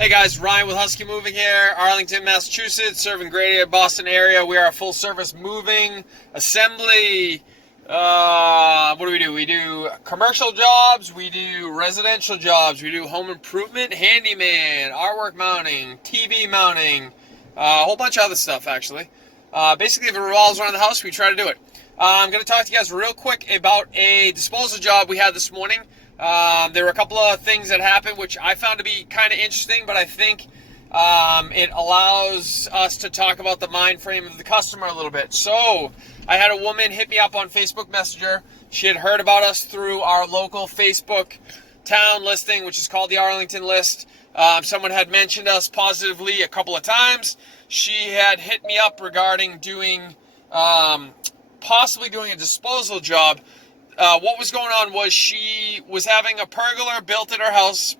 Hey guys, Ryan with Husky Moving here, Arlington, Massachusetts, serving greater Boston area. We are a full service moving, assembly, what do? We do commercial jobs, we do residential jobs, we do home improvement, handyman, artwork mounting, TV mounting, a whole bunch of other stuff actually. Basically, if it revolves around the house, we try to do it. I'm going to talk to you guys real quick about a disposal job we had this morning. There were a couple of things that happened which I found to be kind of interesting, but I think it allows us to talk about the mind frame of the customer a little bit. So I had a woman hit me up on Facebook Messenger. She had heard about us through our local Facebook town listing, which is called the Arlington List. Someone had mentioned us positively a couple of times. She had hit me up regarding possibly doing a disposal job. What was going on was she was having a pergola built at her house.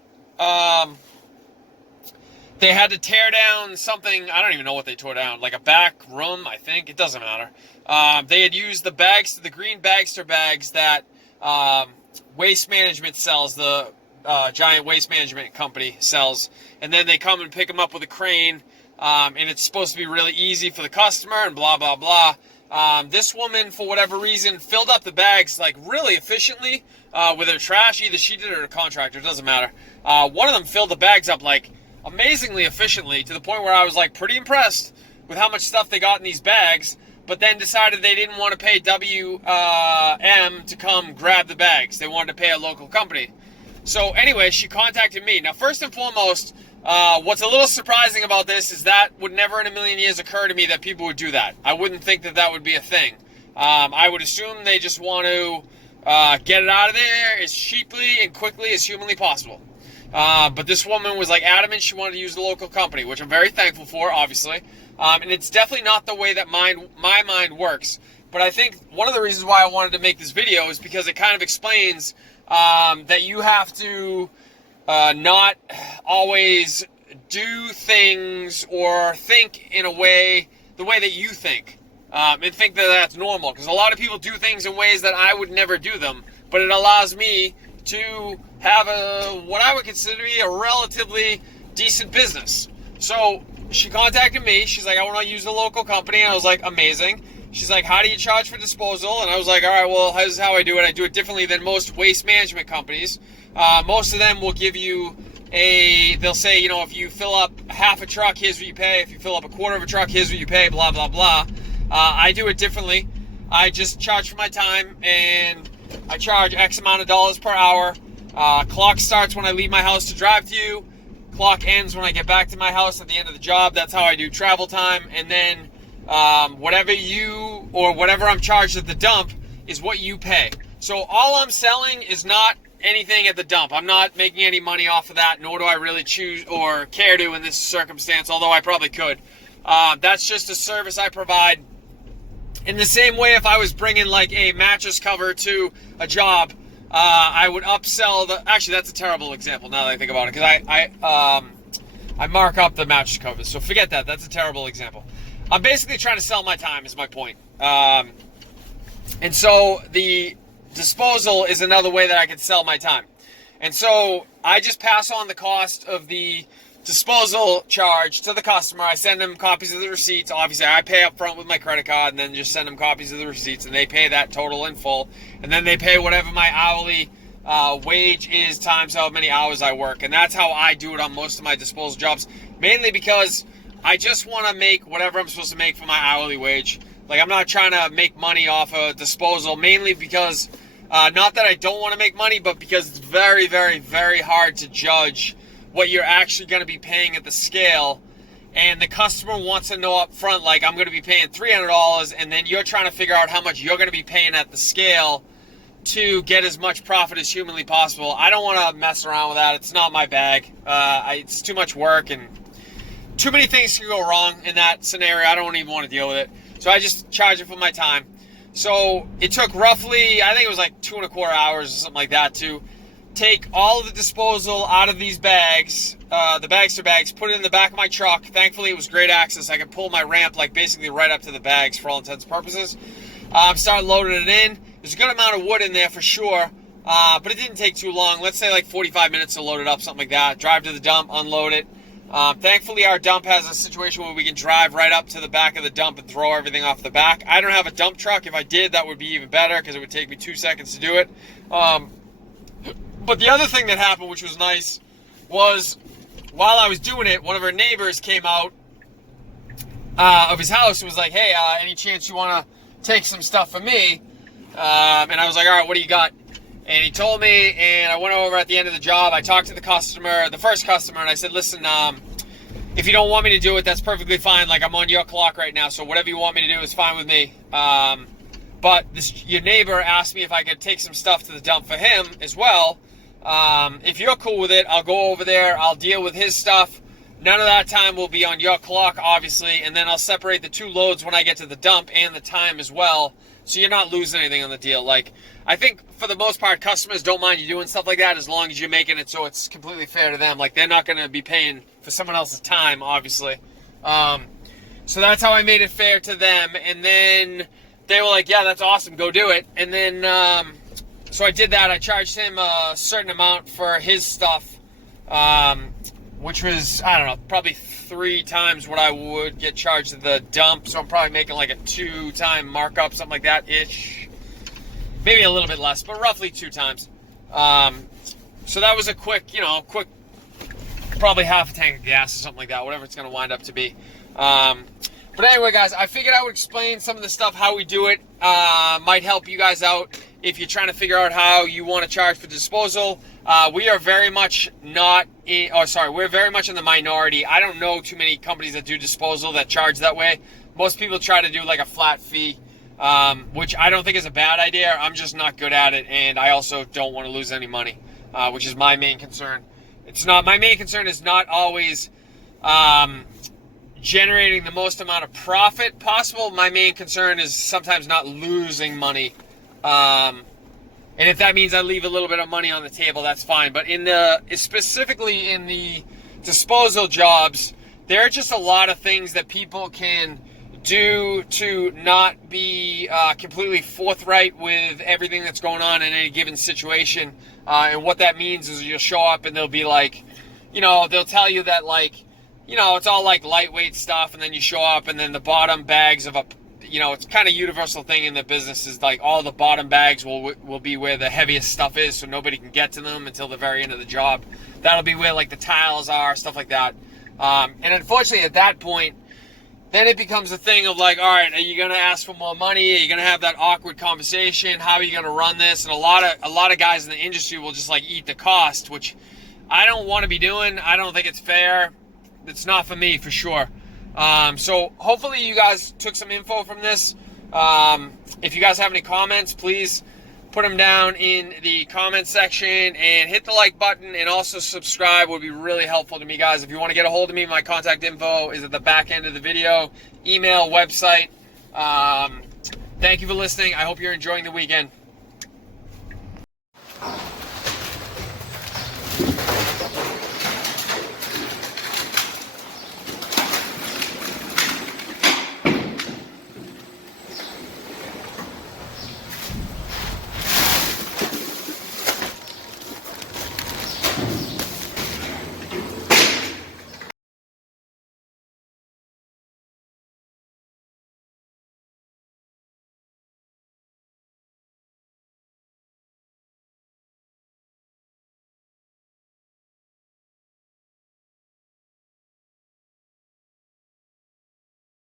They had to tear down something. I don't even know what they tore down, like a back room, I think. It doesn't matter. They had used the green Bagster bags that Waste Management sells, the giant waste management company sells. And then they come and pick them up with a crane. And it's supposed to be really easy for the customer and blah, blah, blah. This woman, for whatever reason, filled up the bags like really efficiently with her trash. Either she did it or a contractor, it doesn't matter. One of them filled the bags up like amazingly efficiently to the point where I was like pretty impressed with how much stuff they got in these bags, but then decided they didn't want to pay WM to come grab the bags. They wanted to pay a local company. So anyway, she contacted me. Now, first and foremost, what's a little surprising about this is that would never in a million years occur to me that people would do that. I wouldn't think that that would be a thing. I would assume they just want to get it out of there as cheaply and quickly as humanly possible. But this woman was like adamant she wanted to use the local company, which I'm very thankful for, obviously. And it's definitely not the way that my mind works. But I think one of the reasons why I wanted to make this video is because it kind of explains that you have to not always do things or think in the way that you think, and think that that's normal. Because a lot of people do things in ways that I would never do them, but it allows me to have what I would consider to be a relatively decent business. So she contacted me. She's like, I want to use the local company. And I was like, amazing. She's like, how do you charge for disposal? And I was like, all right, well, this is how I do it. I do it differently than most waste management companies. Most of them will give you they'll say, if you fill up half a truck, here's what you pay. If you fill up a quarter of a truck, here's what you pay, blah, blah, blah. I do it differently. I just charge for my time, and I charge X amount of dollars per hour. Clock starts when I leave my house to drive to you. Clock ends when I get back to my house at the end of the job. That's how I do travel time. And then whatever I'm charged at the dump is what you pay. So all I'm selling is not anything at the dump. I'm not making any money off of that, nor do I really choose or care to in this circumstance, although I probably could. That's just a service I provide. In the same way, if I was bringing like a mattress cover to a job, I would upsell actually, that's a terrible example now that I think about it, because I mark up the mattress covers, so forget that. That's a terrible example. I'm basically trying to sell my time is my point. And so the disposal is another way that I can sell my time. And so I just pass on the cost of the disposal charge to the customer. I send them copies of the receipts. Obviously, I pay up front with my credit card and then just send them copies of the receipts, and they pay that total in full. And then they pay whatever my hourly wage is times how many hours I work. And that's how I do it on most of my disposal jobs, mainly because I just want to make whatever I'm supposed to make for my hourly wage. Like, I'm not trying to make money off a disposal, mainly because, not that I don't want to make money, but because it's very, very, very hard to judge what you're actually going to be paying at the scale. And the customer wants to know up front, like, I'm going to be paying $300, and then you're trying to figure out how much you're going to be paying at the scale to get as much profit as humanly possible. I don't want to mess around with that. It's not my bag. It's too much work, and too many things can go wrong in that scenario. I don't even want to deal with it. So I just charge it for my time. So it took roughly, I think it was like 2.25 hours or something like that to take all of the disposal out of these bags, the Bagster bags, put it in the back of my truck. Thankfully, it was great access. I could pull my ramp like basically right up to the bags for all intents and purposes. Started loading it in. There's a good amount of wood in there for sure, but it didn't take too long. Let's say like 45 minutes to load it up, something like that. Drive to the dump, unload it. Thankfully, our dump has a situation where we can drive right up to the back of the dump and throw everything off the back. I don't have a dump truck. If I did, that would be even better because it would take me 2 seconds to do it. But the other thing that happened, which was nice, was while I was doing it, one of our neighbors came out of his house and was like, hey, any chance you want to take some stuff from me? And I was like, all right, what do you got? And he told me, and I went over at the end of the job. I talked to the first customer, and I said, listen, if you don't want me to do it, that's perfectly fine. Like, I'm on your clock right now, so whatever you want me to do is fine with me. But your neighbor asked me if I could take some stuff to the dump for him as well. If you're cool with it, I'll go over there. I'll deal with his stuff. None of that time will be on your clock, obviously, and then I'll separate the 2 loads when I get to the dump and the time as well, so you're not losing anything on the deal. Like, I think for the most part, customers don't mind you doing stuff like that as long as you're making it so it's completely fair to them. Like, they're not going to be paying for someone else's time, obviously. So that's how I made it fair to them. And then they were like, yeah, that's awesome, go do it. And then, so I did that. I charged him a certain amount for his stuff, which was, I don't know, probably 3 times what I would get charged at the dump. So I'm probably making like a 2-time markup, something like that-ish. Maybe a little bit less, but roughly 2 times. So that was a quick, probably half a tank of gas or something like that, whatever it's going to wind up to be. But anyway, guys, I figured I would explain some of the stuff, how we do it. Might help you guys out if you're trying to figure out how you want to charge for disposal. We are very much we're very much in the minority. I don't know too many companies that do disposal that charge that way. Most people try to do like a flat fee, which I don't think is a bad idea. I'm just not good at it, and I also don't want to lose any money, which is my main concern. My main concern is not always generating the most amount of profit possible. My main concern is sometimes not losing money. And if that means I leave a little bit of money on the table, that's fine. But specifically in the disposal jobs, there are just a lot of things that people can do to not be completely forthright with everything that's going on in any given situation. And what that means is you'll show up and they'll be like, they'll tell you that it's all like lightweight stuff, and then you show up and then the bottom bags of it's kind of universal thing in the business is like all the bottom bags will be where the heaviest stuff is, so nobody can get to them until the very end of the job. That'll be where like the tiles are, stuff like that. And unfortunately at that point, then it becomes a thing of like, all right, are you going to ask for more money? Are you going to have that awkward conversation? How are you going to run this? And a lot of guys in the industry will just like eat the cost, which I don't want to be doing. I don't think it's fair. It's not for me, for sure. So hopefully you guys took some info from this. If you guys have any comments, please put them down in the comment section and hit the like button, and also subscribe would be really helpful to me, guys. If you want to get a hold of me, my contact info is at the back end of the video, email, website. Thank you for listening. I hope you're enjoying the weekend.